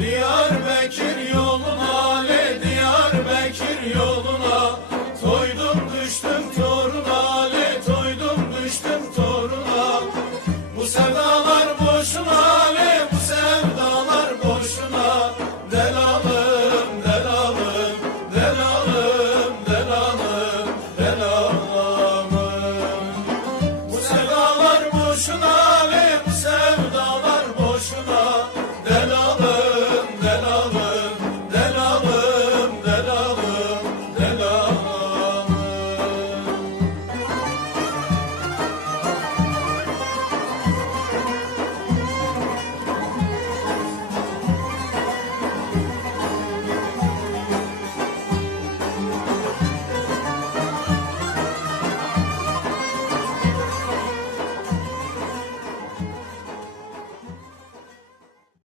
Diyarbakır yoluna le Diyarbakır yoluna. Toydum düştüm toruna le toydum düştüm toruna. Bu sevdalar boşuna le bu sevdalar boşuna. Delalım delalım delalım delalım delalım. Bu sevdalar boşuna le bu sevdalar boşuna.